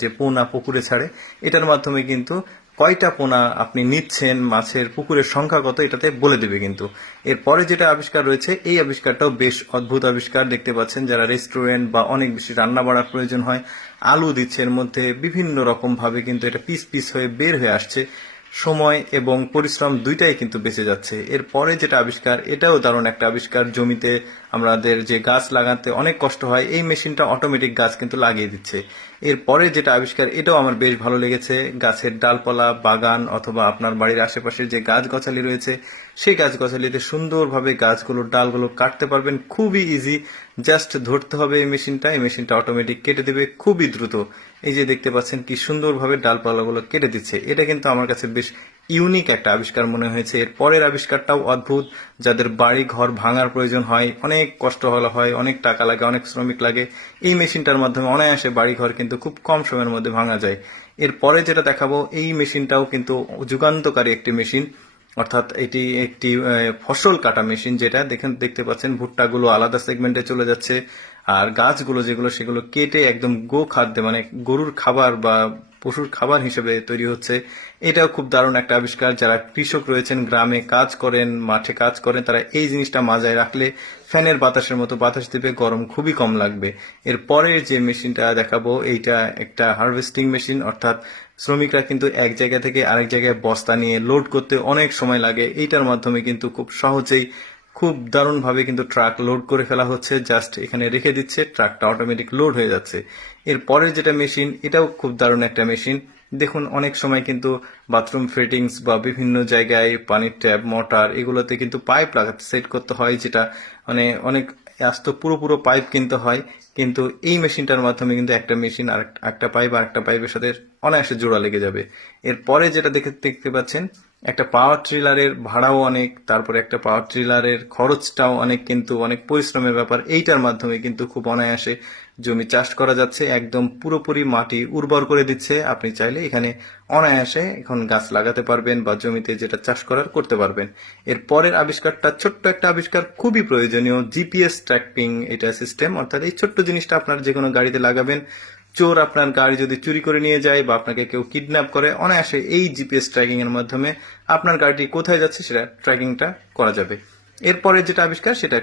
যে পোনা পুকুরে ছাড়ে, এটার মাধ্যমে কিন্তু কয়টা পোনা আপনি নিচ্ছেন, মাছের পুকুরের সংখ্যা কত, এটাতে বলে দেবে। কিন্তু এরপরে যেটা আবিষ্কার রয়েছে, এই আবিষ্কারটাও বেশ অদ্ভুত আবিষ্কার। দেখতে পাচ্ছেন যারা রেস্টুরেন্ট বা অনেক বেশি রান্না বাড়ার প্রয়োজন হয়, আলু দিচ্ছে এর মধ্যে, বিভিন্ন রকম ভাবে কিন্তু এটা পিস পিস হয়ে বের হয়ে আসছে। সময় এবং পরিশ্রম দুইটাই কিন্তু বেঁচে যাচ্ছে। এরপরে যেটা আবিষ্কার, এটাও দারুণ একটা আবিষ্কার। জমিতে আমাদের যে গাছ লাগাতে অনেক কষ্ট হয়, এই মেশিনটা অটোমেটিক গাছ কিন্তু লাগিয়ে দিচ্ছে। এরপরে যেটা আবিষ্কার, এটাও আমার বেশ ভালো লেগেছে। গাছের ডালপালা, বাগান অথবা আপনার বাড়ির আশেপাশে যে গাছগাছালি রয়েছে, সেই গাছগাছালিতে সুন্দরভাবে গাছগুলোর ডালগুলো কাটতে পারবেন, খুবই ইজি। জাস্ট ধরতে হবে এই মেশিনটা অটোমেটিক কেটে দেবে খুবই দ্রুত। এই যে দেখতে পাচ্ছেন কি সুন্দরভাবে ডালপালাগুলো কেটে দিচ্ছে। এটা কিন্তু আমার কাছে বেশ ইউনিক একটা আবিষ্কার মনে হয়েছে। এর পরের আবিষ্কারটাও অদ্ভুত। যাদের বাড়ি ঘর ভাঙার প্রয়োজন হয়, অনেক কষ্ট হয়, অনেক টাকা লাগে, অনেক শ্রমিক লাগে, এই মেশিনটার মাধ্যমে অনায়াসে বাড়ি ঘর কিন্তু খুব কম সময়ের মধ্যে ভাঙা যায়। এরপরে যেটা দেখাবো, এই মেশিনটাও কিন্তু যুগান্তকারী একটি মেশিন। অর্থাৎ এটি একটি ফসল কাটা মেশিন, যেটা দেখতে পাচ্ছেন ভুট্টাগুলো আলাদা সেগমেন্টে চলে যাচ্ছে, আর গাছগুলো যেগুলো সেগুলো কেটে একদম গো খাদ্যে, মানে গরুর খাবার বা পশুর খাবার হিসেবে তৈরি হচ্ছে। এটাও খুব দারুণ একটা আবিষ্কার। যারা কৃষক রয়েছেন, গ্রামে কাজ করেন, মাঠে কাজ করেন, তারা এই জিনিসটা মাথায় রাখলে ফ্যানের বাতাসের মতো বাতাস দিবে, গরম খুবই কম লাগবে। এরপরের যে মেশিনটা দেখাবো, এইটা একটা হারভেস্টিং মেশিন। অর্থাৎ শ্রমিকরা কিন্তু এক জায়গা থেকে আরেক জায়গায় বস্তা নিয়ে লোড করতে অনেক সময় লাগে, এইটার মাধ্যমে কিন্তু খুব সহজেই খুব দারুণভাবে কিন্তু ট্রাক লোড করে ফেলা হচ্ছে। জাস্ট এখানে রেখে দিচ্ছে, ট্রাকটা অটোমেটিক লোড হয়ে যাচ্ছে। এরপরে যেটা মেশিন, এটাও খুব দারুণ একটা মেশিন। দেখুন অনেক সময় কিন্তু বাথরুম ফিটিংস বা বিভিন্ন জায়গায় পানির ট্যাপ, মোটর, এগুলোতে কিন্তু পাইপ লাগাতে সেট করতে হয়, যেটা মানে অনেক আস্ত পুরো পাইপ কিনতে হয়। কিন্তু এই মেশিনটার মাধ্যমে কিন্তু একটা মেশিন আর একটা পাইপ আর একটা পাইপের সাথে অনায়াসে জোড়া লেগে যাবে। এরপরে যেটা দেখতে পাচ্ছেন, একটা পাওয়ার ট্রিলারের ভাড়াও অনেক, তারপরে একটা পাওয়ার ট্রিলারের খরচটাও অনেক, কিন্তু অনেক পরিশ্রমের ব্যাপার। এইটার মাধ্যমে কিন্তু খুব অনায়াসে জমি চাষ করা যাচ্ছে, একদম পুরোপুরি মাটি উর্বর করে দিচ্ছে। আপনি চাইলে এখানে অনায়াসে এখন গাছ লাগাতে পারবেন বা জমিতে যেটা চাষ করার করতে পারবেন। এর পরের আবিষ্কারটা ছোট্ট একটা আবিষ্কার, খুবই প্রয়োজনীয়, জিপিএস ট্র্যাকিং এটা সিস্টেম। অর্থাৎ এই ছোট্ট জিনিসটা আপনার যে কোনো গাড়িতে লাগাবেন, চোর আপনার গাড়ি যদি চুরি করে নিয়ে যায় বা আপনাকে কেউ কিডন্যাপ করে, অনায়াসে এই জিপিএস ট্র্যাকিং এর মাধ্যমে আপনার গাড়িটি কোথায় যাচ্ছে সেটা ট্র্যাকিংটা করা যাবে। এরপরে যেটা আবিষ্কার, সেটা